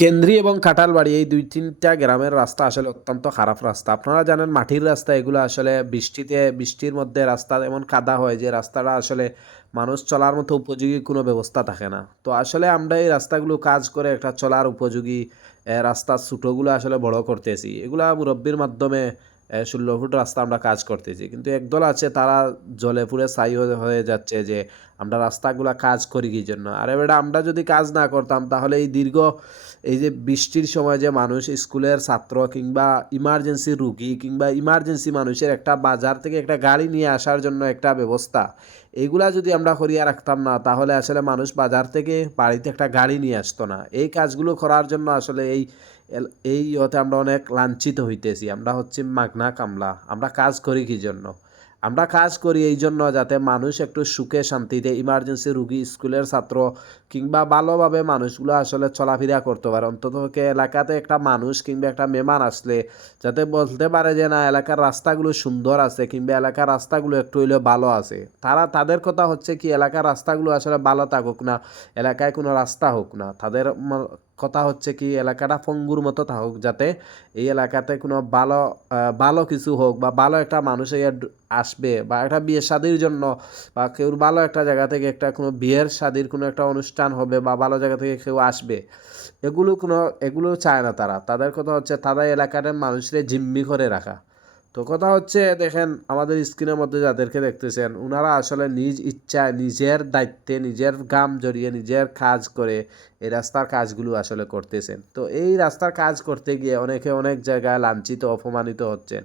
কেন্দ্রি এবং কাঁঠালবাড়ি এই ২-৩ টা গ্রামের রাস্তা আসলে অত্যন্ত খারাপ রাস্তা। আপনারা জানেন মাটির রাস্তা এগুলো আসলে বৃষ্টির মধ্যে রাস্তা এমন কাদা হয় যে রাস্তাটা আসলে মানুষ চলার মতো উপযোগী কোনো ব্যবস্থা থাকে না। তো আসলে আমরা এই রাস্তাগুলো কাজ করে একটা চলার উপযোগী রাস্তার ছোটগুলো আসলে বড় করতেছি। এগুলা মুরব্বির মাধ্যমে ১৬ ফুট রাস্তা আমরা কাজ করতেছি। কিন্তু একদল আছে তারা জ্বলে পুড়ে ছাই হয়ে যাচ্ছে যে আমরা রাস্তাগুলা কাজ করি কি জন্য? আরে বেটা আমরা যদি কাজ না করতাম তাহলে এই যে বৃষ্টির সময় যে মানুষ স্কুলের ছাত্র কিংবা ইমার্জেন্সি রুগী কিংবা ইমার্জেন্সি মানুষের একটা বাজার থেকে একটা গাড়ি নিয়ে আসার জন্য একটা ব্যবস্থা, এগুলা যদি আমরা করিয়া রাখতাম না তাহলে আসলে মানুষ বাজার থেকে বাড়িতে একটা গাড়ি নিয়ে আসতো না। এই কাজগুলো করার জন্য আসলে এই ইয়েতে আমরা অনেক লাঞ্ছিত হইতেছি। আমরা হচ্ছি মাগনা কামলা। আমরা কাজ করি কি জন্য? আমরা কাজ করি এই জন্য যাতে মানুষ একটু সুখে শান্তিতে ইমার্জেন্সি রুগী, স্কুলের ছাত্র কিংবা ভালোভাবে মানুষগুলো আসলে চলাফেরা করতে পারে। অন্ততপক্ষে এলাকাতে একটা মানুষ কিংবা একটা মেহমান আসলে যাতে বলতে পারে যে না এলাকার রাস্তাগুলো সুন্দর আছে কিংবা এলাকার রাস্তাগুলো একটু হইলেও ভালো আছে। তাদের কথা হচ্ছে কি এলাকার রাস্তাগুলো আসলে ভালো থাকুক না, এলাকায় কোনো রাস্তা হোক না। তাদের কথা হচ্ছে কি এলাকাটা পঙ্গুর মতো থাকুক যাতে এই এলাকাতে কোনো ভালো কিছু হোক বা ভালো একটা মানুষ আসবে বা একটা বিয়ে শাদির জন্য বা কেউ ভালো একটা জায়গা থেকে একটা কোনো বিয়ের শাদির কোনো একটা অনুষ্ঠান হবে বা ভালো জায়গা থেকে কেউ আসবে, এগুলো চায় না তারা। তাদের কথা হচ্ছে তাদের এলাকার মানুষদের জিম্মি করে রাখা। তো কথা হচ্ছে দেখেন আমাদের স্ক্রিনের মধ্যে যাদেরকে দেখতেছেন উনারা আসলে নিজ ইচ্ছায় নিজের দায়িত্বে নিজের ঘাম জড়িয়ে নিজের কাজ করে এই রাস্তার কাজগুলো আসলে করতেছেন। তো এই রাস্তার কাজ করতে গিয়ে অনেকে অনেক জায়গায় লাঞ্ছিত অপমানিত হচ্ছেন।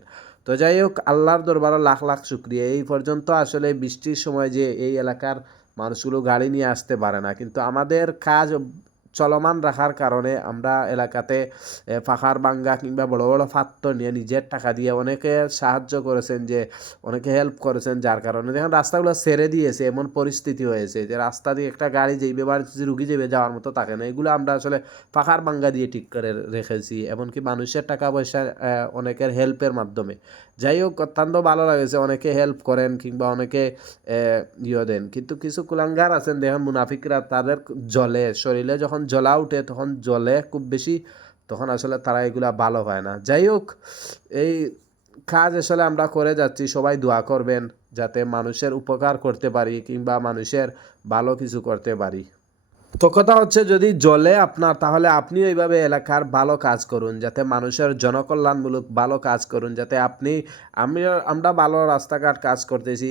তো যাই হোক আল্লাহর দরবারে লাখ লাখ শুকরিয়া। এই পর্যন্ত আসলে বৃষ্টির সময় যে এই এলাকার মানুষগুলো গাড়ি নিয়ে আসতে পারে না। কিন্তু আমাদের কাজ চলমান রাখার কারণে আমরা এলাকাতে পাখার ভাঙ্গা কিংবা বড় বড় পাত্র নিয়ে নিজের টাকা দিয়ে অনেকে সাহায্য করেছেন, যে অনেকে হেল্প করেছেন, যার কারণে দেখেন রাস্তাগুলো ছেড়ে দিয়েছে এমন পরিস্থিতি হয়েছে যে রাস্তা দিয়ে একটা গাড়ি যাইবে বা রুগী যাবে যাওয়ার মতো থাকে না। এগুলো আমরা আসলে পাখার ভাঙ্গা দিয়ে ঠিক করে রেখেছি, এমনকি মানুষের টাকা পয়সা অনেকের হেল্পের মাধ্যমে। যাই হোক অত্যন্ত ভালো লাগেছে অনেকে হেল্প করেন কিংবা অনেকে দেন, কিন্তু কিছু কুলাঙ্গার আছেন দেখেন মুনাফিকরা, তাদের শরীরে যখন জ্বলা উঠে তখন জ্বলে খুব বেশি, তখন আসলে তারা এগুলা ভালো হয় না। যাই হোক এই কাজ আসলে আমরা করে যাচ্ছি, সবাই দোয়া করবেন যাতে মানুষের উপকার করতে পারি কিংবা মানুষের ভালো কিছু করতে পারি। তো কথা হচ্ছে যদি জ্বলে আপনার তাহলে আপনিও এইভাবে এলাকার ভালো কাজ করুন, যাতে মানুষের জনকল্যাণমূলক ভালো কাজ করুন, যাতে আমরা ভালো রাস্তাঘাট কাজ করতেছি,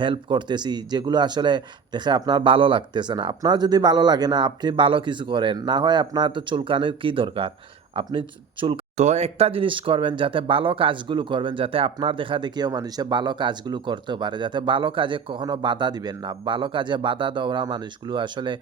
হেল্প করতেছি, যেগুলো আসলে দেখে আপনার ভালো লাগতেছে না। আপনার যদি ভালো লাগে না আপনি ভালো কিছু করেন, না হয় আপনার তো চুলকানির কি দরকার? আপনি চুল তো একটা জিনিস করবেন যাতে ভালো কাজগুলো করবেন, যাতে আপনার দেখা দেখিও মানুষে ভালো কাজগুলো করতে পারে, যাতে ভালো কাজে কখনো বাধা দিবেন না। ভালো কাজে বাধা দেওয়া মানুষগুলো আসলে